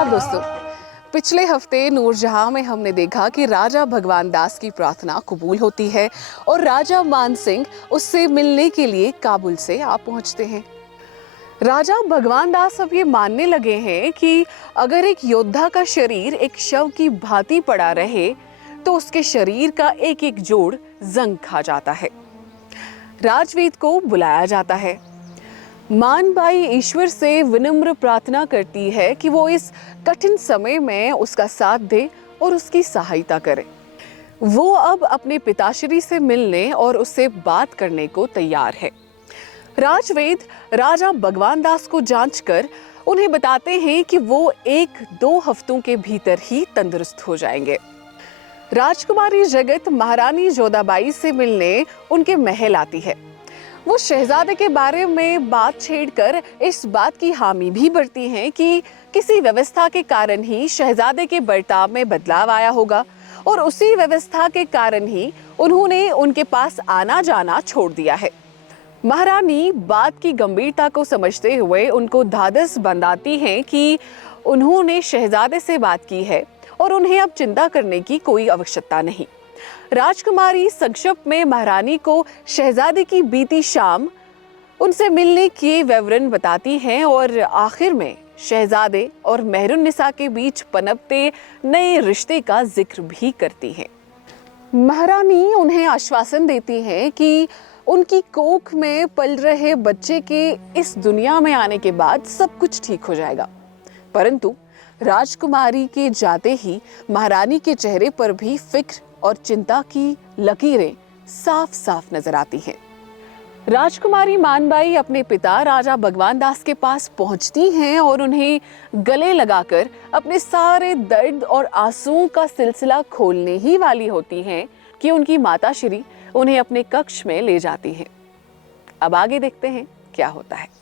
नमस्कार दोस्तों। पिछले हफ्ते नूरजहां में हमने देखा कि राजा भगवान दास की प्रार्थना कबूल होती है और राजा मान सिंह उससे मिलने के लिए काबुल से आ पहुंचते हैं। राजा भगवान दास अब ये मानने लगे हैं कि अगर एक योद्धा का शरीर एक शव की भांति पड़ा रहे तो उसके शरीर का एक एक जोड़ जंग खा जाता है। राजवीर को बुलाया जाता है। मानबाई ईश्वर से विनम्र प्रार्थना करती है कि वो इस कठिन समय में उसका साथ दे और उसकी सहायता करे। वो अब अपने पिताश्री से मिलने और उससे बात करने को तैयार है। राजवेद राजा भगवान दास को जांचकर उन्हें बताते हैं कि वो 1-2 हफ्तों के भीतर ही तंदुरुस्त हो जाएंगे। राजकुमारी जगत महारानी जोधाबाई से मिलने उनके महल आती है। वो शहजादे के बारे में बात छेड़कर इस बात की हामी भी भरती हैं कि किसी व्यवस्था के कारण ही शहजादे के बर्ताव में बदलाव आया होगा और उसी व्यवस्था के कारण ही उन्होंने उनके पास आना जाना छोड़ दिया है। महारानी बात की गंभीरता को समझते हुए उनको धादस बंधाती हैं कि उन्होंने शहजादे से बात की है और उन्हें अब चिंता करने की कोई आवश्यकता नहीं। राजकुमारी संक्षिप्त में महारानी को शहजादे की बीती शाम उनसे मिलने के विवरण बताती हैं और आखिर में शहजादे और मेहरुन्निसा के बीच पनपते नए रिश्ते का जिक्र भी करती हैं। महारानी उन्हें आश्वासन देती हैं कि उनकी कोख में पल रहे बच्चे के इस दुनिया में आने के बाद सब कुछ ठीक हो जाएगा। परंतु राजकुमारी के जाते ही महारानी के चेहरे पर भी फिक्र और चिंता की लकीरें साफ साफ नजर आती हैं। राजकुमारी मानबाई अपने पिता राजा भगवान दास के पास पहुंचती हैं और उन्हें गले लगाकर अपने सारे दर्द और आंसुओं का सिलसिला खोलने ही वाली होती हैं कि उनकी माताश्री उन्हें अपने कक्ष में ले जाती हैं। अब आगे देखते हैं क्या होता है।